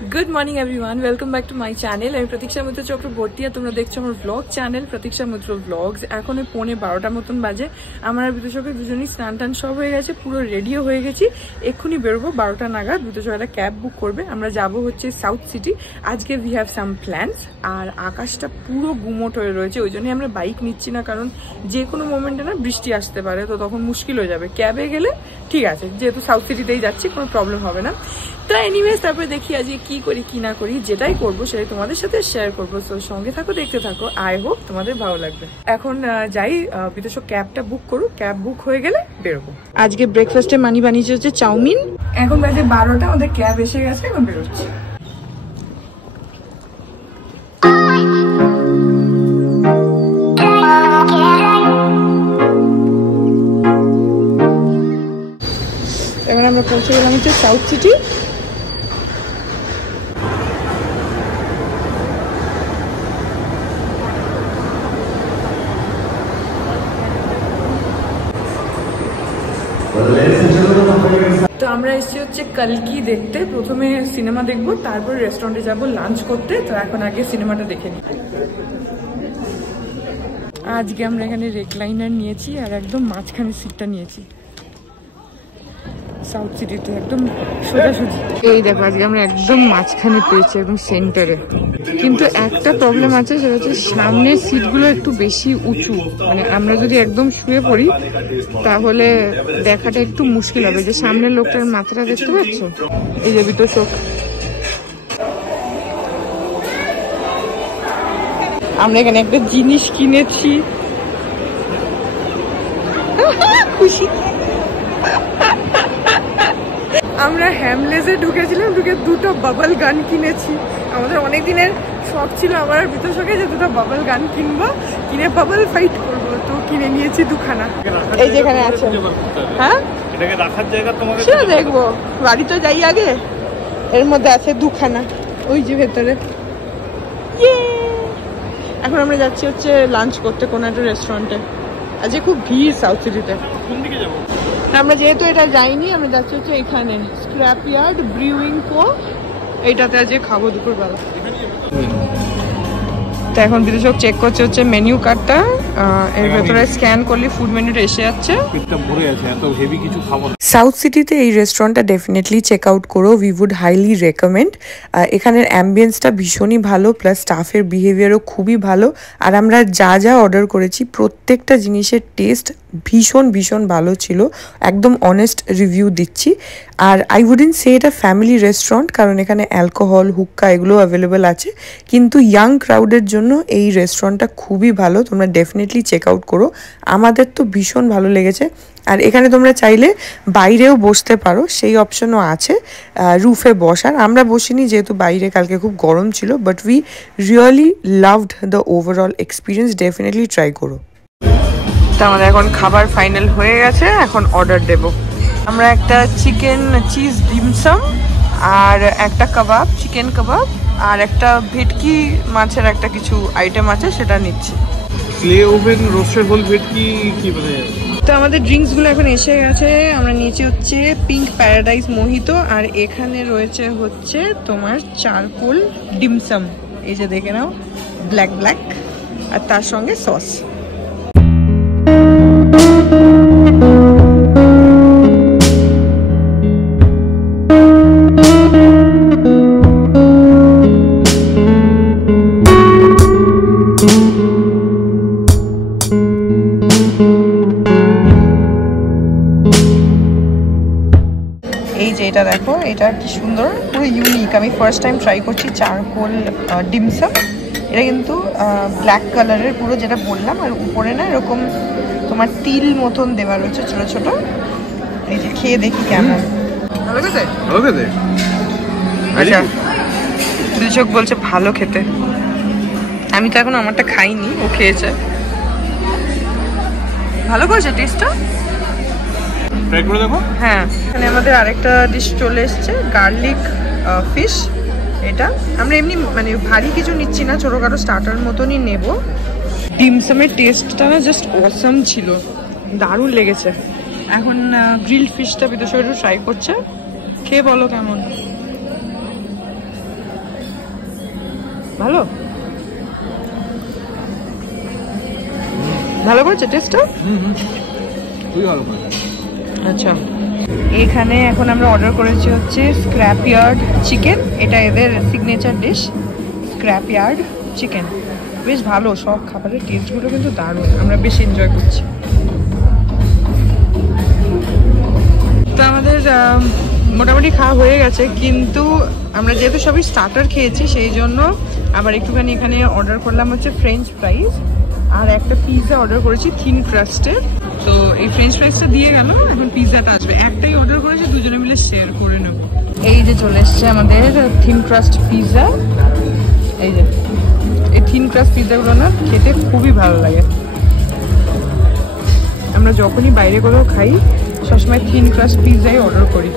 Good morning everyone, welcome back to my channel. আমি প্রতীক্ষা মিত্র চক্রবর্তী আর তোমরা দেখছো আমার ব্লগ চ্যানেল প্রতীক্ষা মিত্র ব্লগস। এখন 11:15 মতন বাজে। আমার আর বিতোষকের দুজনই স্নান টান সব হয়ে গেছে, পুরো রেডিও হয়ে গেছি। এক্ষুনি বেরোবো 12টা নাগাদ। বিতোষক একটা ক্যাব বুক করবে, আমরা যাব হচ্ছে সাউথ সিটি। আজকে উই হ্যাভ সাম প্ল্যানস। আর আকাশটা পুরো গুমোট হয়ে রয়েছে, ওই জন্যই আমরা বাইক নিচ্ছি না, কারণ যে কোনো মোমেন্টে না বৃষ্টি আসতে পারে, তো তখন মুশকিল হয়ে যাবে। ক্যাবে গেলে ঠিক আছে, যেহেতু সাউথ সিটিতেই যাচ্ছি কোনো প্রবলেম হবে না। তো এনিওয়েজ তারপরে দেখি আজকে কি করি কি না করি, যেটাই করবো সেটাই তোমাদের সাথে শেয়ার করবো। তো সঙ্গে থাকো, দেখতে থাকো, আই হোপ তোমাদের ভালো লাগবে। এখন যাই, বিতোষক ক্যাবটা বুক করুক, ক্যাব বুক হয়ে গেলে বেরোবো। আজকে ব্রেকফাস্টে মানি বানিয়েছে হচ্ছে চাউমিন। এখন বাজে 12টা, আমাদের ক্যাব এসে গেছে, এখন বেরোচ্ছি। এবার আমরা পৌঁছে গেলাম হচ্ছে সাউথ সিটি। তো আমরা এসেছি হচ্ছে কালকি দেখতে। প্রথমে সিনেমা দেখবো, তারপর রেস্টুরেন্টে যাব লাঞ্চ করতে। তো এখন আগে সিনেমাটা দেখে নিই। আজকে আমরা এখানে রেকলাইনার নিয়েছি আর একদম মাঝখানে সিটটা নিয়েছি সাউথ সিটিতে, একদম সোজাসুজি। এই দেখো, আজকে আমরা একদম মাঝখানে পেয়েছি, একদম সেন্টারে। কিন্তু একটা প্রবলেম আছে, সেটা হচ্ছে সামনের সিটগুলো একটু বেশি উঁচু। মানে আমরা যদি একদম শুয়ে পড়ি তাহলে দেখাটা একটু মুশকিল হবে। যে সামনের লোকটার মাথাটা দেখতে পাচ্ছ, এই যে বিতোষক। আমরা এখানে একটা জিনিস কিনেছি, খুশি। আমরা হ্যামলেসে ঢুকেছিলাম, ঢুকে দুটো বাবল গান কিনেছি। আমাদের অনেক দিনের শখ ছিল আমার বিতোষকে যে দুটো বাবল গান কিনবো, কিনে বাবল ফাইট করবো। তো কিনে নিয়েছি দুখানা, এই যেখানে আছে। হ্যাঁ, এটাকে রাখার জায়গা তোমাদের সেটা দেখবো, বাড়ি তো যাই আগে। এর মধ্যে আছে দুখানা, ওই যে ভেতরে। এখন আমরা যাচ্ছি হচ্ছে লাঞ্চ করতে কোনো একটা রেস্টুরেন্টে। আজকে খুব ভিড় সাউথ সিটিতে। কোন দিকে যাবো? আমরা যেহেতু এটা যাইনি, আমরা যাচ্ছি হচ্ছে এখানে স্ক্র্যাপ ইয়ার্ড ব্রিউইং কো। এইটাতে আজকে খাবো দুপুরবেলা। তো এখন বিদেশক চেক করছে হচ্ছে মেনু কার্ডটা। এর ভেতরে স্ক্যান করলে ফুড মেনুটা এসে যাচ্ছে। পেটটা ভরে আছে, এত হেভি কিছু খাবো না। সাউথ সিটিতে এই রেস্টুরেন্টটা ডেফিনেটলি চেক আউট করো, উই উড হাইলি রেকমেন্ড। এখানের অ্যাম্বিয়েন্সটা ভীষণই ভালো, প্লাস স্টাফের বিহেভিয়ারও খুবই ভালো। আর আমরা যা যা অর্ডার করেছি প্রত্যেকটা জিনিসের টেস্ট ভীষণ ভীষণ ভালো ছিল, একদম অনেস্ট রিভিউ দিচ্ছি। আর আই উডন্ট সে এটা ফ্যামিলি রেস্টুরেন্ট, কারণ এখানে অ্যালকোহল হুক্কা এগুলো অ্যাভেলেবেল আছে। কিন্তু ইয়াং ক্রাউডের জন্য এই রেস্টুরেন্টটা খুবই ভালো, তোমরা ডেফিনেটলি চেক আউট করো। আমাদের তো ভীষণ ভালো লেগেছে। আর এখানে তোমরা চাইলে বাইরেও বসতে পারো, সেই অপশনও আছে রুফে বসার। আমরা বসিনি যেহেতু বাইরে কালকে খুব গরম ছিল, but we really loved the overall experience. Definitely try করো। তো আমাদের এখন খাবার ফাইনাল হয়ে গেছে, এখন অর্ডার দেব। আমরা একটা চিকেন চিজ ডিমসাম আর একটা কাবাব, চিকেন কাবাব, আর একটা ভেটকি মাছের একটা কিছু আইটেম আছে, সেটা নিচ্ছি। ক্লে ওভেন রোস্টেড হোল ভেটকি কি বলে। তো আমাদের ড্রিঙ্কস গুলো এখন এসে গেছে। আমরা নিয়েছি হচ্ছে পিঙ্ক প্যারাডাইস মোহিতো, আর এখানে রয়েছে হচ্ছে তোমার চারকোল ডিমসাম, এই যে দেখে নাও, ব্ল্যাক ব্ল্যাক, আর তার সঙ্গে সস। এই যে এটা দেখো, এটা কি সুন্দর, পুরো ইউনিক। আমি ফার্স্ট টাইম ট্রাই করছি চারকোল ডিমসাম। এটা কিন্তু ব্ল্যাক কালারের পুরো, যেটা বললাম। আর উপরে না এরকম তোমার তিল মতন দেওয়া রয়েছে ছোট ছোট। এই যে খেয়ে দেখি কেমন। ভালো খেতে, ভালো খেতে। আচ্ছা, দুচোখ বলছে ভালো খেতে। আমি তো এখন আমারটা খাইনি, ও খেয়েছে। ভালো করেছে টেস্টটা, ট্রাই করে দেখো। হ্যাঁ, এখানে আমাদের আরেকটা ডিশ চলে এসছে, গার্লিক ফিশ। এটা আমরা এমনি মানে ভারী কিছু নিচ্ছি না, ছোটখাটো স্টার্টার মতনই নেব। ডিমসামের টেস্টটা না জাস্ট অসাম ছিল, দারুণ লেগেছে। এখন গ্রিলড ফিশটা বিদেশে একটু ট্রাই করছে, খেয়ে বলো কেমন। ভালো ভালো করেছে টেস্টটা? খুবই ভালো করে। আচ্ছা, এখানে এখন আমরা অর্ডার করেছি হচ্ছে স্ক্র্যাপ ইয়ার্ড চিকেন। এটা এদের signature dish, scrap yard chicken. বেশ ভালো, সব খাবারের টেস্টগুলো কিন্তু দারুণ, আমরা বেশ এনজয় করছি। তো আমাদের মোটামুটি খাওয়া হয়ে গেছে, কিন্তু আমরা যেহেতু সবই স্টার্টার খেয়েছি সেই জন্য আবার একটুখানি এখানে অর্ডার করলাম হচ্ছে ফ্রেঞ্চ ফ্রাইজ, আর একটা পিৎজা অর্ডার করেছি থিন ক্রাস্টের। তো এই ফ্রেঞ্চ ফ্রাইজটা দিয়ে গেল, এখন পিৎজাটা আসবে। একটাই অর্ডার করেছি, দুজনে মিলে শেয়ার করে নেব। এই যে চলে এসছে আমাদের থিন ক্রাস্ট পিৎজা। এই যে এই থিন ক্রাস্ট পিৎজাগুলো না খেতে খুবই ভালো লাগে। আমরা যখনই বাইরে কোথাও খাই সবসময় থিন ক্রাস্ট পিৎজাই অর্ডার করি।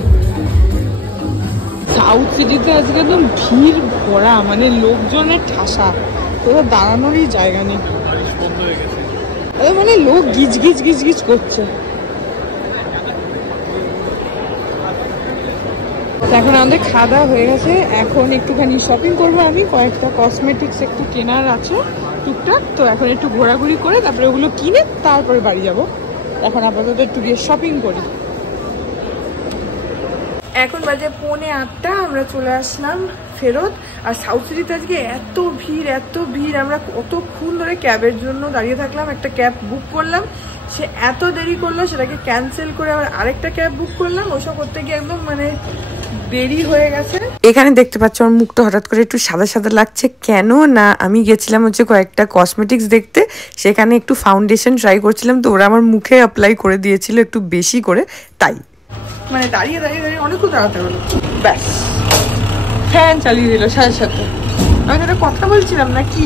সাউথ সিটিতে আজকে একদম ভিড় ভরা, মানে লোকজনের ঠাসা, কোথাও দাঁড়ানোরই জায়গা নেই। মানে লোক গিজ গিজ গিজ গিজ করছে। এখন আমাদের খাওয়া দাওয়া হয়ে গেছে, এখন একটুখানি শপিং করবো। আমি কয়েকটা কসমেটিক্স একটু কেনার আছে টুকটাক, তো এখন একটু ঘোরাঘুরি করে তারপরে ওগুলো কিনে তারপরে বাড়ি যাব। এখন আপাতত একটু গিয়ে শপিং করি। এখন বাজে 7:45, আমরা চলে আসলাম ফেরত। আর সাউথ সিটিতে আজকে এত ভিড়, আমরা কতক্ষণ ধরে ক্যাবের জন্য দাঁড়িয়ে থাকলাম। একটা ক্যাব বুক করলাম, সে এত দেরি করলো, সেটাকে ক্যান্সেল করে আবার আরেকটা ক্যাব বুক করলাম। ওসব করতে গিয়ে একদম মানে দেরি হয়ে গেছে। এখানে দেখতে পাচ্ছ আমার মুখটা হঠাৎ করে একটু সাদা সাদা লাগছে, কেন না আমি গেছিলাম হচ্ছে কয়েকটা কসমেটিক্স দেখতে, সেখানে একটু ফাউন্ডেশন ট্রাই করছিলাম, তো ওরা আমার মুখে অ্যাপ্লাই করে দিয়েছিল একটু বেশি করে, তাই মানে দাঁড়িয়ে অনেকক্ষণ দাঁড়াতে হলো। ব্যাস ফ্যান চালিয়ে দিল সাথে সাথে। আমি তো কথা বলছিলাম না কি।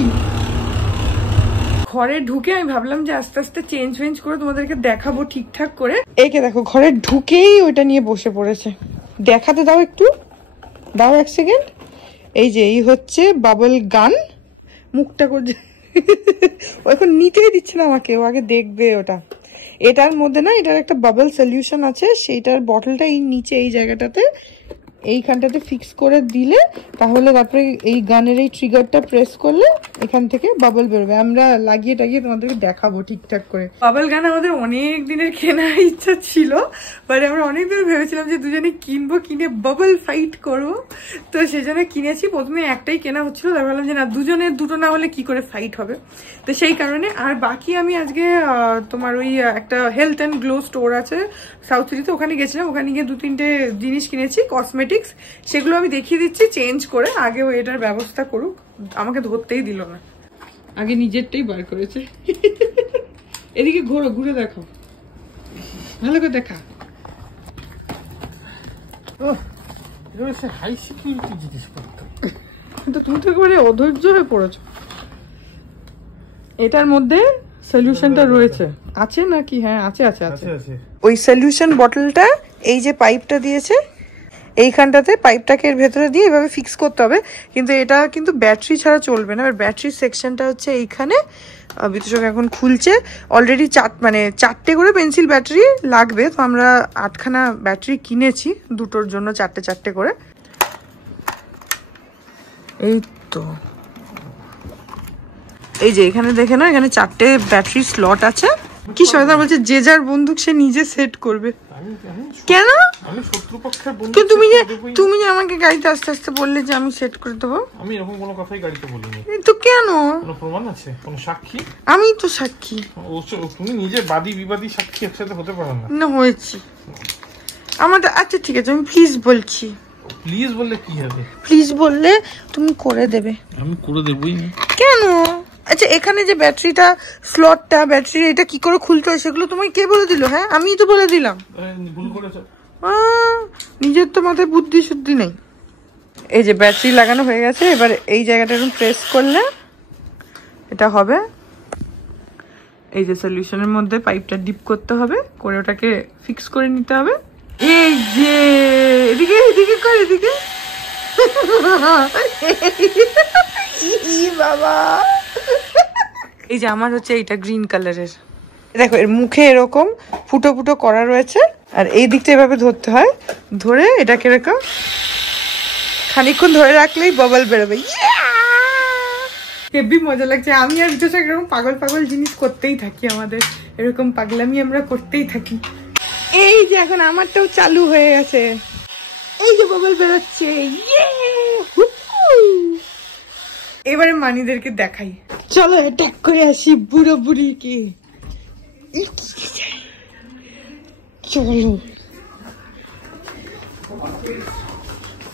ঘরে ঢুকে আমি ভাবলাম যে আস্তে আস্তে চেঞ্জ করে তোমাদেরকে দেখাবো ঠিকঠাক করে। একে দেখো ঘরে ঢুকেই ওইটা নিয়ে বসে পড়েছে। দেখাতে দাও একটু, দাও 1 সেকেন্ড। এই যে এই হচ্ছে বাবল গান, মুখটা করছে ও এখন নিতেই দিচ্ছে না আমাকে, ও আগে দেখবে ওটা। এটার মধ্যে না এটার একটা বাবল সলিউশন আছে, সেইটার বটলটা এই নিচে এই জায়গাটাতে এইখানটাতে ফিক্স করে দিলে তাহলে তারপরে এই গানের এই ট্রিগারটা প্রেস করলে এখান থেকে বাবল বেরোবে। আমরা লাগিয়ে টাগিয়ে তোমাদেরকে দেখাবো ঠিকঠাক করে। বাবল গান আমাদের অনেক দিনের কেনার ইচ্ছা ছিল, বাট আমরা অনেক দিন ভেবেছিলাম যে দুজনে কিনবো, কিনে বাবল ফাইট করবো, তো সেই জন্য কিনেছি। প্রথমে একটাই কেনা হচ্ছিল, তারপর ভাবলাম যে না, দুজনের দুটো না হলে কি করে ফাইট হবে, তো সেই কারণে। আর বাকি আমি আজকে তোমার ওই একটা হেলথ অ্যান্ড গ্লো স্টোর আছে সাউথ সিটিতে, ওখানে গেছিলাম, ওখানে গিয়ে 2-3টে জিনিস কিনেছি কসমেটিক্স, সেগুলো আমি দেখিয়ে দিচ্ছি চেঞ্জ করে। আগে ও এটার ব্যবস্থা করুক, আমাকে ধরতেই দিল না, আগে নিজেরটাই বার করেছে। এদিকে ঘুরে দেখো, ভালো করে দেখা। হাই সিকিউরিটি জিনিসপত্র, তো তুমি তো একেবারে অধৈর্য হয়ে পড়েছো। এটার মধ্যে সলিউশনটা রয়েছে, আছে নাকি? হ্যাঁ আছে। ওই সলিউশন বটলটা এই যে পাইপটা দিয়েছে এইখানটাতে, পাইপটাকে এর ভেতরে দিয়ে এভাবে ফিক্স করতে হবে, কিন্তু এটা কিন্তু ব্যাটারি ছাড়া চলবে না। এবার ব্যাটারি সেকশনটা হচ্ছে এইখানে, বিতোষক এখন খুলছে। অলরেডি 4টে করে পেন্সিল ব্যাটারি লাগবে, তো আমরা 8খানা ব্যাটারি কিনেছি, দুটোর জন্য 4টে করে। এই তো এই যে এখানে দেখে না, এখানে 4টে ব্যাটারি স্লট আছে। কি শয়তান বলছে যে যার বন্দুক সে নিজে সেট করবে। কেন তুমি যে আমাকে গাড়িতে আস্তে আস্তে বললে যে আমি সেট করে দেবো? আমি এরকম কোনো কথাই গাড়িতে বলিনি তো। কেন? কোনো প্রমাণ আছে? কোনো সাক্ষী? আমি তো সাক্ষী। তুমি নিজে বাদী বিবাদী সাক্ষী একসাথে হতে পারো না। না হয়েছি আমাদের। আচ্ছা ঠিক আছে, আমি প্লিজ বলছি। প্লিজ বললে কি হবে? প্লিজ বললে তুমি করে দেবে। আমি করে দেবই না। কেন? আচ্ছা এখানে যে ব্যাটারিটা স্লটটা, ব্যাটারি এটা কি করে খুলতে হয় সেগুলো তোমায় কে বলে দিল? হ্যাঁ আমি তো বলে দিলাম। ভুল করেছো। নিজের তো মাথায় বুদ্ধি শুদ্ধি নেই। এই যে ব্যাটারি লাগানো হয়ে গেছে, এবার এই জায়গাটা এরকম প্রেস করলে এটা হবে। এই যে সলিউশনের মধ্যে পাইপটা ডিপ করতে হবে, করে ওটাকে ফিক্স করে নিতে হবে। এই যে এদিকে কর, এদিকে। বাবা এই যে আমার হচ্ছে এইটা গ্রিন কালারের, দেখো এর মুখে এরকম ফুটো ফুটো করা রয়েছে, আর এই দিকটা এভাবে ধরতে হয়, ধরে এটাকে এরকম খানিকক্ষণ ধরে রাখলেই বাবল বেরোবে। হেভি মজা লাগছে। আমি আর বিশেষ এরকম পাগল পাগল জিনিস করতেই থাকি, আমাদের এরকম পাগলামি আমরা করতেই থাকি। এই যে এখন আমারটাও চালু হয়ে গেছে, এই যে বাবল বেরোচ্ছে। এবারে মানিদেরকে দেখাই, চলো অ্যাটাক করে আসি বুড়ো বুড়িকে। চলো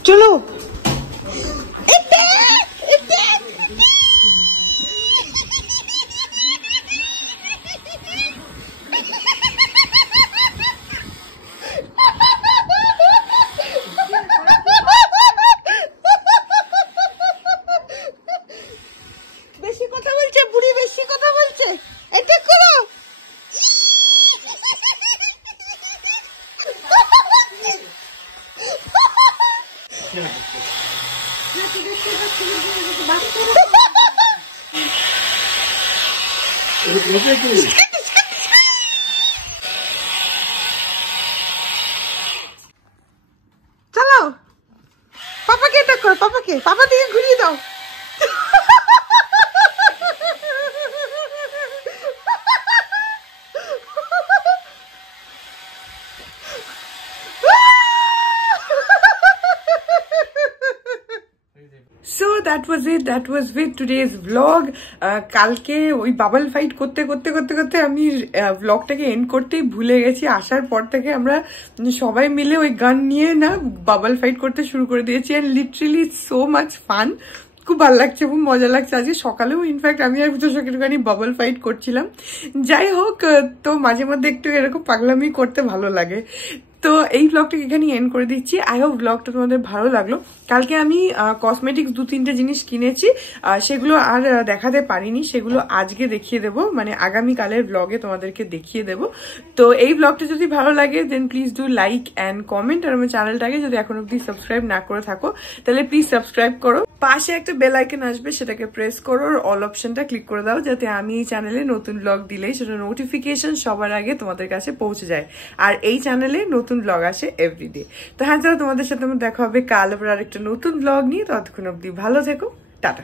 চলো বেশি কথা বলছে বুড়ি, বেশি কথা বলছে, এটা করো। চলো পাপাকে এটা করো, পাপাকে, পাপা দিকে ঘুরিয়ে দাও। So that was it. That was with today's vlog. কালকে ওই বাবল ফাইট করতে করতে করতে করতে আমি ভ্লগটাকে এন্ড করতেই ভুলে গেছি। আসার পর থেকে আমরা সবাই মিলে ওই গান নিয়ে না বাবল ফাইট করতে শুরু করে দিয়েছি। And literally so much fun, খুব ভালো লাগছে, খুব মজা লাগছে। আজকে সকালেও ইনফ্যাক্ট আমি আর একটুখানি বাবল ফাইট করছিলাম। যাই হোক, তো মাঝে মধ্যে একটু এরকম পাগলামি করতে ভালো লাগে। তো এই ব্লগটাকে এখানে এন্ড করে দিচ্ছি। আই হোপ ব্লগটা তোমাদের ভালো লাগলো। কালকে আমি কসমেটিক্স 2-3টে জিনিস কিনেছি, সেগুলো আর দেখাতে পারিনি, সেগুলো আজকে দেখিয়ে দেবো, মানে আগামীকালের ব্লগে তোমাদেরকে দেখিয়ে দেবো। তো এই ব্লগটা যদি ভালো লাগে then please do like and comment. আর আমার চ্যানেলটাকে যদি এখন অব্দি সাবস্ক্রাইব না করে থাকো তাহলে প্লিজ সাবস্ক্রাইব করো। পাশে একটা বেল আইকন আসবে, সেটাকে প্রেস করো, আর অল অপশনটা ক্লিক করে দাও, যাতে আমি এই চ্যানেলে নতুন ব্লগ দিলেই সেটা নোটিফিকেশন সবার আগে তোমাদের কাছে পৌঁছে যায়। আর এই চ্যানেলে নতুন ব্লগ আসে এভরিডে। তো হ্যাঁ, চলো তোমাদের সাথে আমার দেখা হবে কাল আবার আরেকটা নতুন ব্লগ নিয়ে। ততক্ষণ অব্দি ভালো থেকো, টাটা।